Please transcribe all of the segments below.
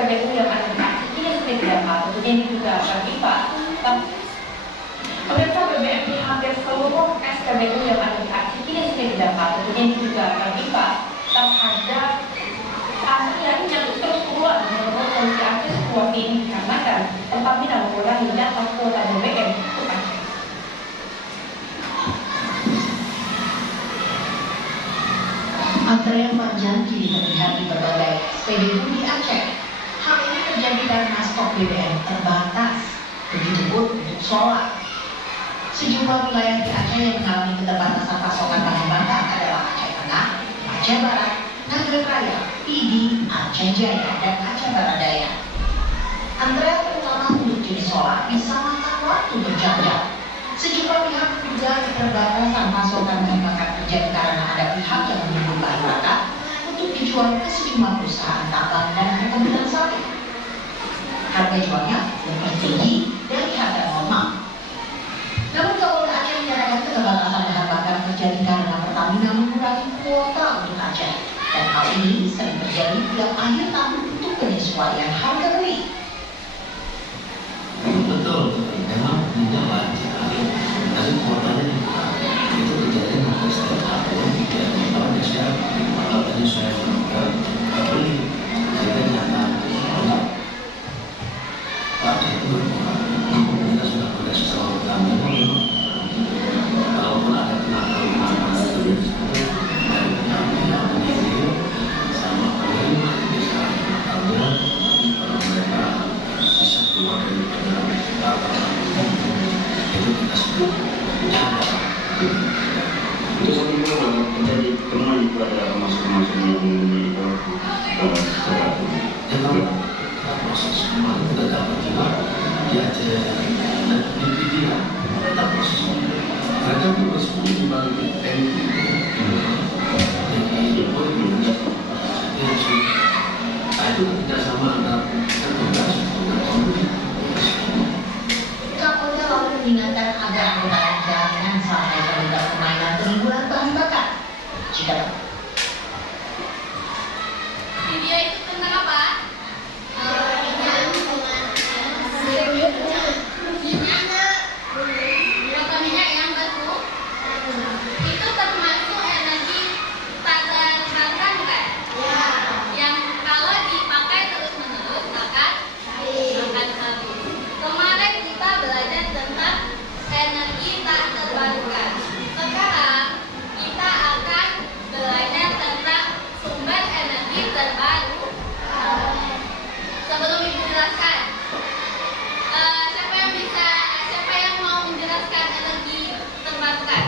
SPBU yang ada di akhirnya sudah tidak patuh. Ini juga berpipa. Pemirsa BBM di hampir seluruh SPBU yang ada di akhirnya sudah tidak patuh. Ini juga berpipa terhadap antrian yang terus keluar menurut kondisi aktif situasi ini dikarenakan Pertamina mengurangi jatah kuota BBM untuk Aceh. Antrean panjang kini terlihat di berbagai SPBU di Aceh. Hal ini terjadi karena stok BBM terbatas. Begitu pun untuk solar. Sejumlah wilayah di Aceh yang mengalami keterbatasan pasokan bahan bakar adalah Aceh Tengah, Aceh Barat, Nagrek Raya, Pidi, Aceh Jaya, dan Aceh Barat Daya. Antrean terutama untuk jenis solar bisa makan waktu berjam-jam. Sejumlah pihak menduga keterbatasan pasokan bahan bakar terjadi karena ada pihak yang menunggu bahan bakar untuk dijual ke sejumlah perusahaan tambang dan perkebunan sawit. Harga jualnya lebih tinggi dari harga normal. Namun Kapolda Aceh menyatakan keterbatasan bahan bakar terjadi karena Pertamina mengurangi kuota untuk Aceh, dan hal ini sering terjadi tiap akhir tahun untuk penyesuaian harga beli. Betul, memang tidak wajar. Tapi kuotanya dikurangi. Itu kejadian hampir setiap tahun. Ya, tahun yang saya tadi saya beli. Sehingga nyata waktu itu berkurang. Kita sudah koreksi sama Pertamina. Kalaupun ada kenakalan itu dari Pertamina sendiri sama pemerintah bisa menakalnya kalau mereka bisa keluar dari itu kita sudah ada. Itu satu hal menjadi pernah itu ada masuk-masuk yang secara dalam proses kemarin kita dapat juga di Aceh dan di Pidi ada proses mereka itu resmi melalui TNI itu kerjasama antara petugas Kapolda lalu mengingatkan agar anggota jangan sampai terlibat permainan penimbunan bahan bakar. Jika video itu tentang apa? Pertamina yang baru itu termasuk energi tak terbarukan bukan? Yang kalau dipakai terus-menerus akan habis. Kemarin kita belajar tentang energi tak terbarukan. Sekarang kita akan belajar tentang sumber energi terbaru. Sebelum Ibu jelaskan, siapa yang mau menjelaskan energi terbarukan?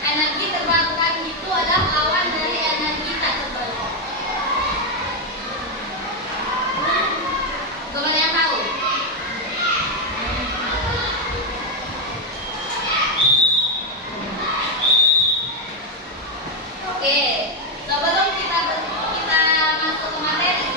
Energi terbarukan itu adalah lawan dari energi tak terbarukan. Teman yang tahu? Oke, sebelum kita masuk ke materi,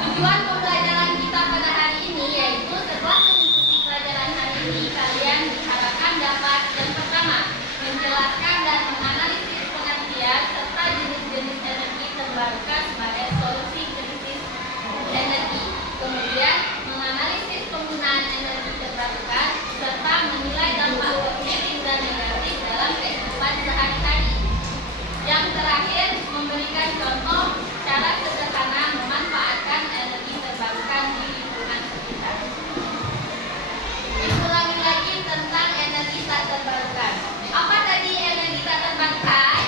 tujuan pembelajaran kita pada hari ini yaitu setelah mengikuti pelajaran hari ini, kalian diharapkan dapat yang pertama menjelaskan dan menganalisis pengertian serta jenis-jenis energi terbarukan sebagai solusi krisis energi. Kemudian menganalisis penggunaan energi terbarukan serta menilai dampak positif dan negatif dalam kehidupan sehari-hari. Yang terakhir, memberikan contoh cara sederhana memanfaatkan energi terbarukan di lingkungan sekitar. Diulangi lagi tentang energi tak terbarukan. Apa tadi energi tak terbarukan?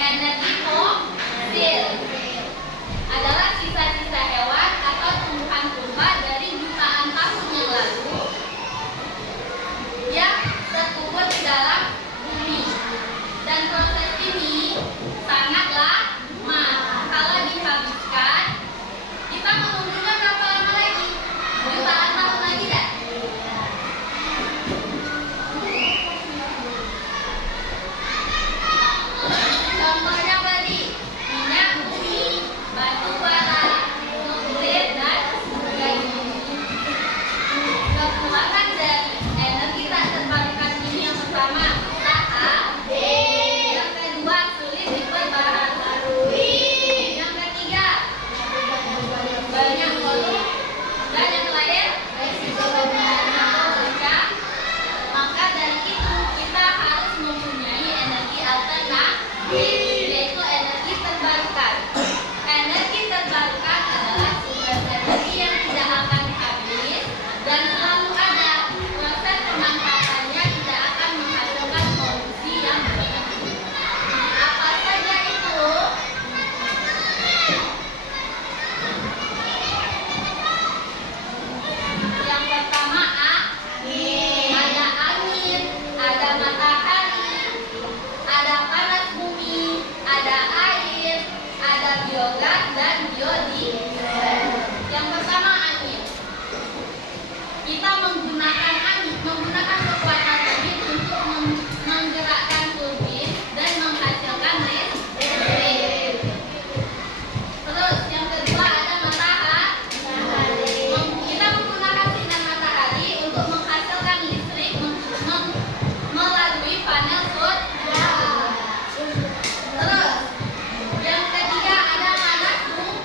Energi fosil adalah sisa-sisa hewan atau tumbuhan purba dari jutaan tahun yang lalu yang terkubur di dalam bumi. Dan proses ini sangat lama. ada biogas dan biodiesel. Yang pertama angin. Kita menggunakan kekuatan angin untuk menggerakkan turbin dan menghasilkan listrik. Terus yang kedua ada matahari. Kita menggunakan sinar matahari untuk menghasilkan listrik melalui panel surya. Terus yang ketiga ada panas bumi.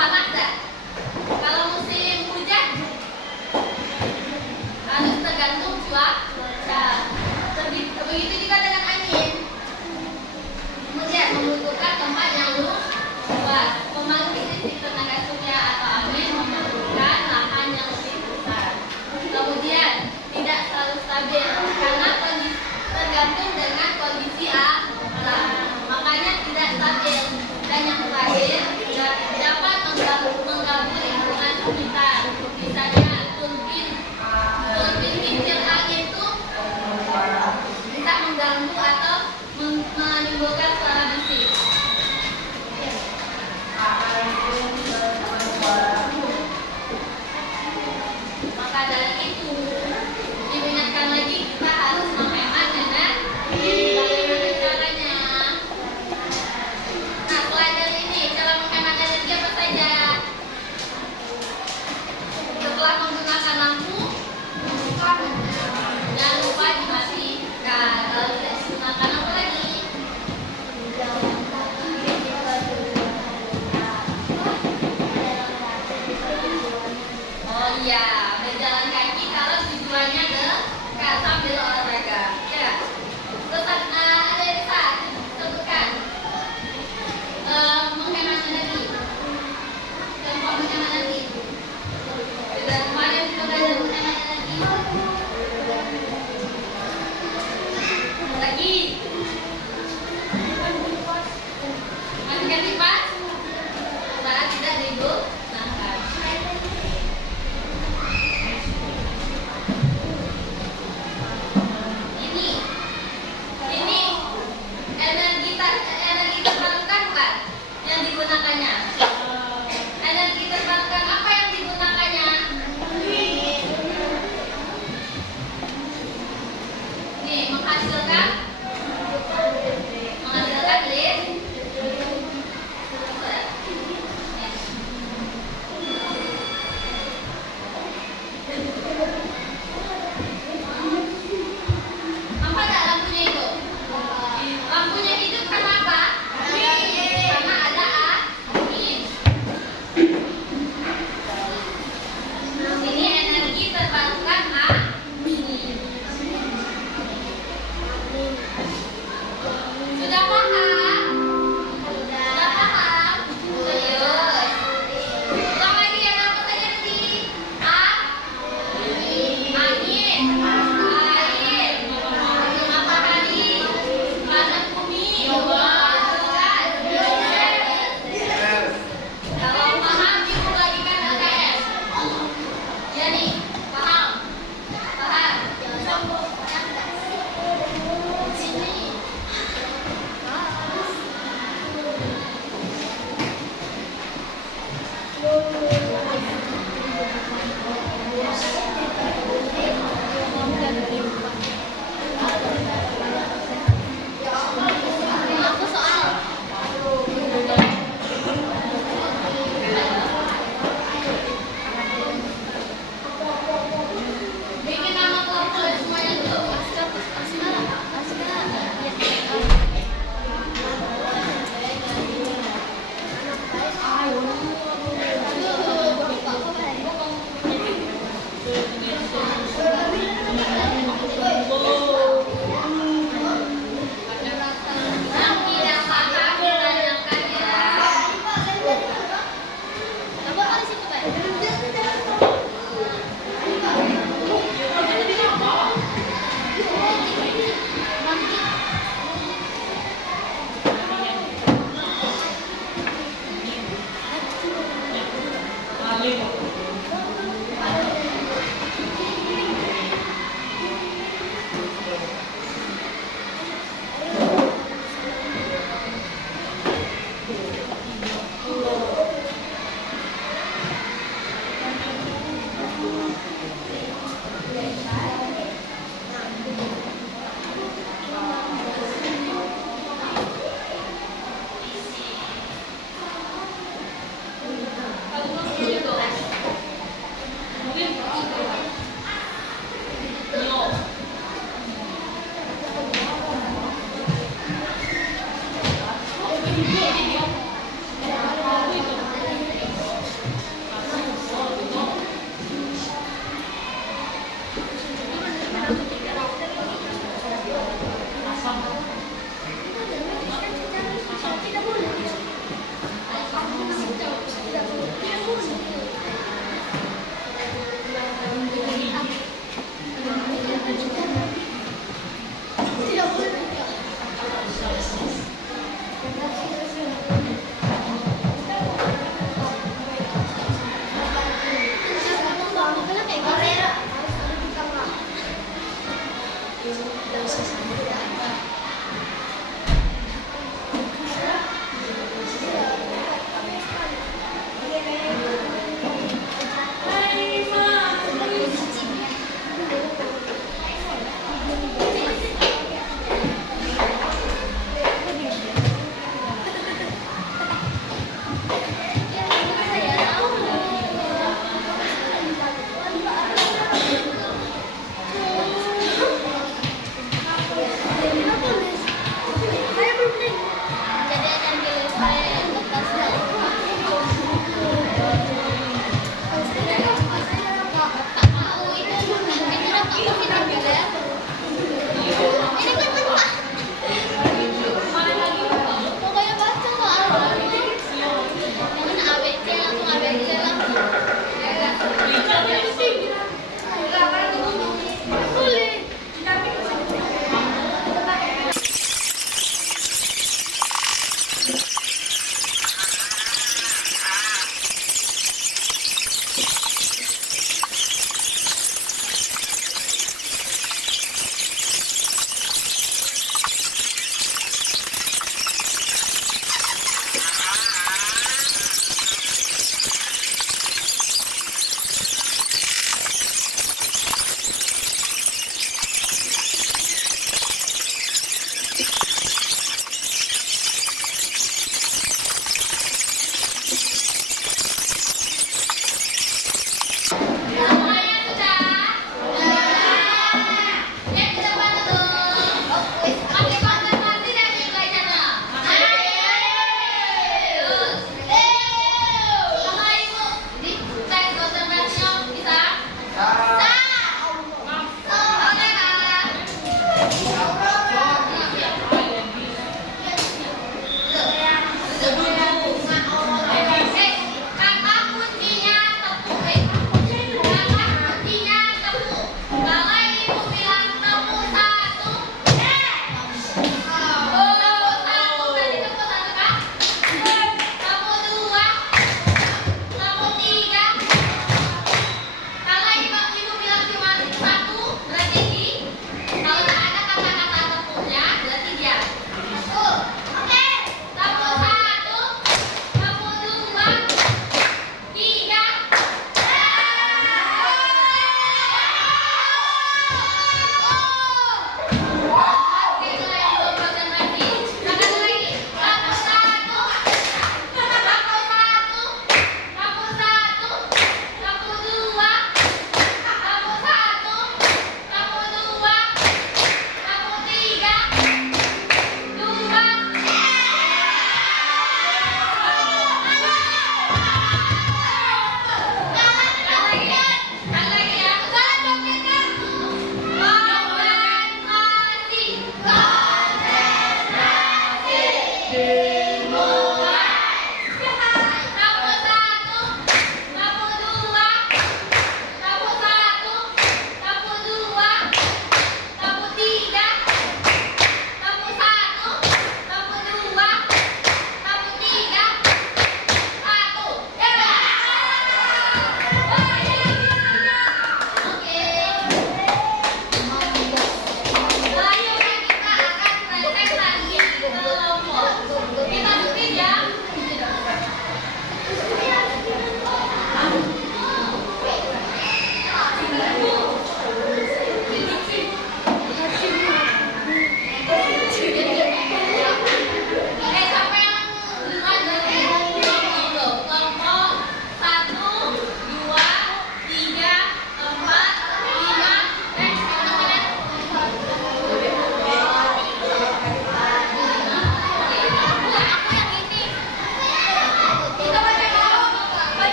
panas dah. Kalau musim hujan harus tergantung cuaca. Begitu juga dengan angin. Kemudian membutuhkan tempat yang luas. Pembangkit listrik tenaga surya atau angin memerlukan lahan yang lebih besar. Kemudian tidak selalu stabil karena tergantung dengan kondisi alam. Makanya tidak stabil. Dan yang terakhir dapat mengganggu lingkungan sekitar. Misalnya turbin kincir angin itu bisa mengganggu atau menimbulkan suara bising. Maka dari itu diingatkan lagi kita harus menghemat energi. Bagaimana caranya? Nah, selain dari ini, cara menghemat energi apa saja? Setelah menggunakan lampu, jangan lupa dimatikan. Kalau tidak digunakan apa lagi? Oh iya, berjalan kaki kalau tujuannya dekat sambil olahraga. Ya. Terus ada yang bisa sebutkan menghemat energi. Contoh menghemat energi. Sudah kemarin kita belajar menghemat energi. Lagi. Matikan kipas saat tidak digunakan.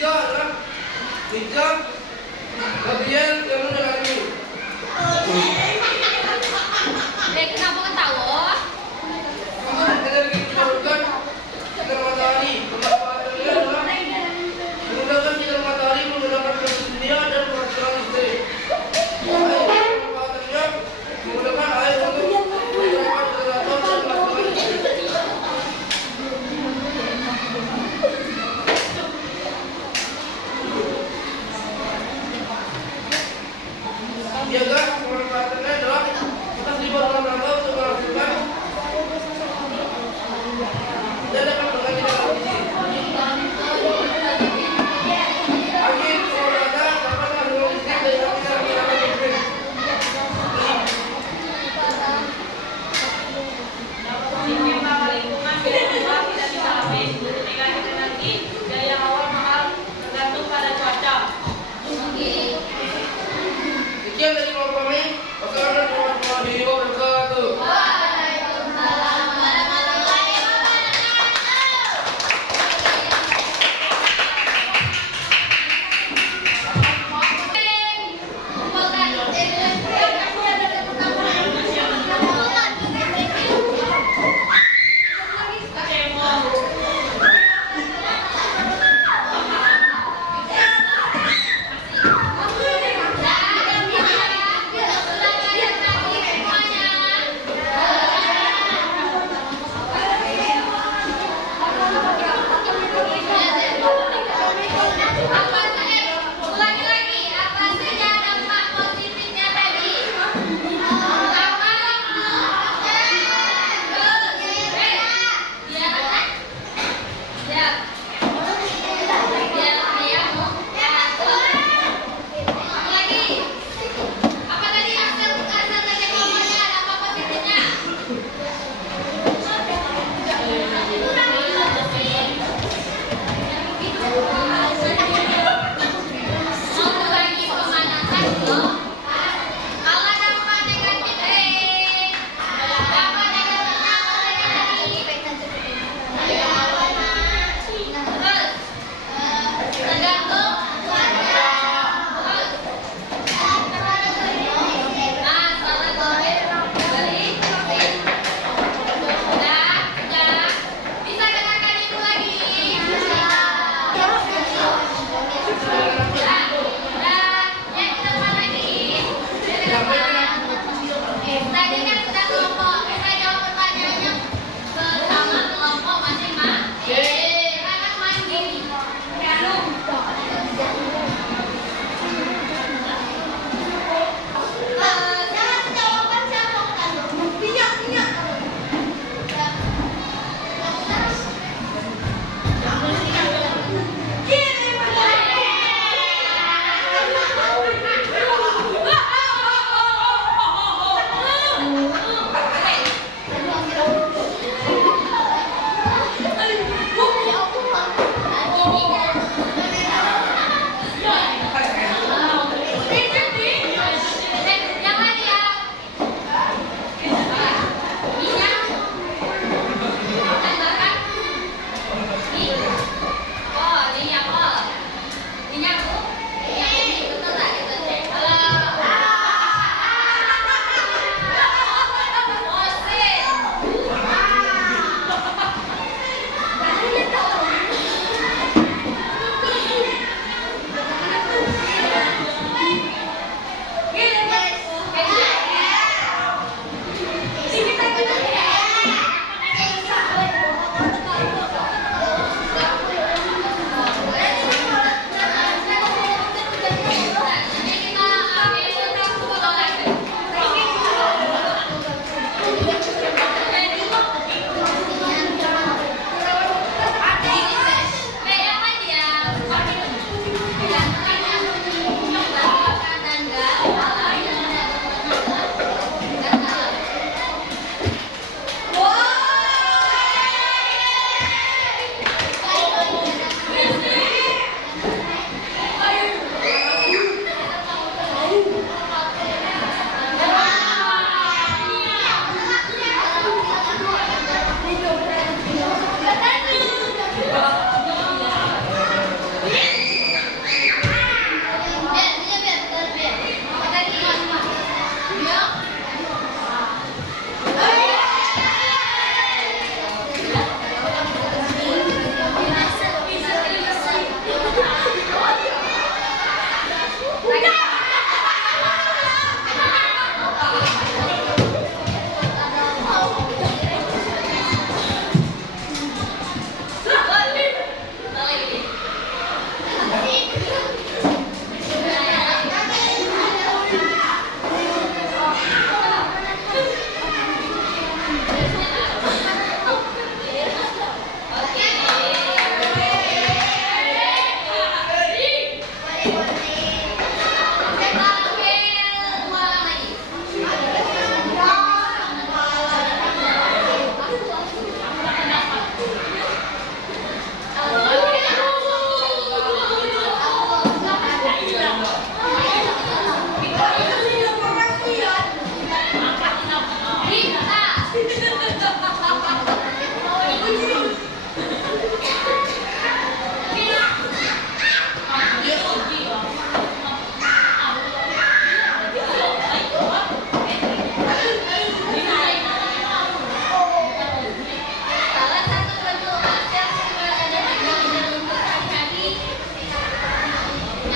ketiga adalah nikah bagian yang dengan ini. Kenapa ketawa? Untuk energi terbarukan sinar matahari. Pemanfaatannya adalah menggunakan sinar matahari menggunakan proses dunia dan peraturan listrik. Pemanfaatannya menggunakan air untuk menggerakkan generator dan melakukan listrik. Jaga pemanfaatan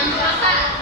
dengan puasa.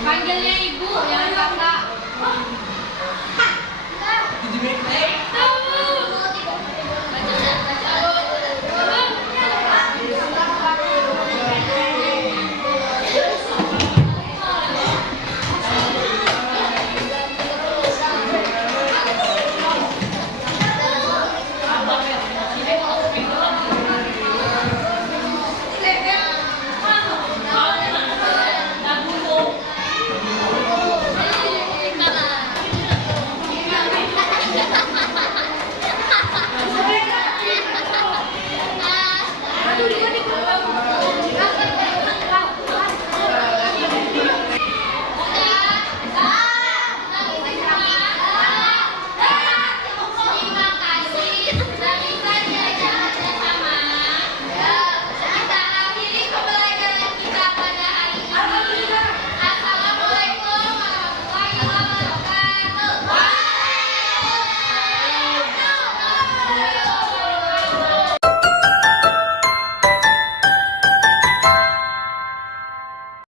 Panggilnya ibu ya.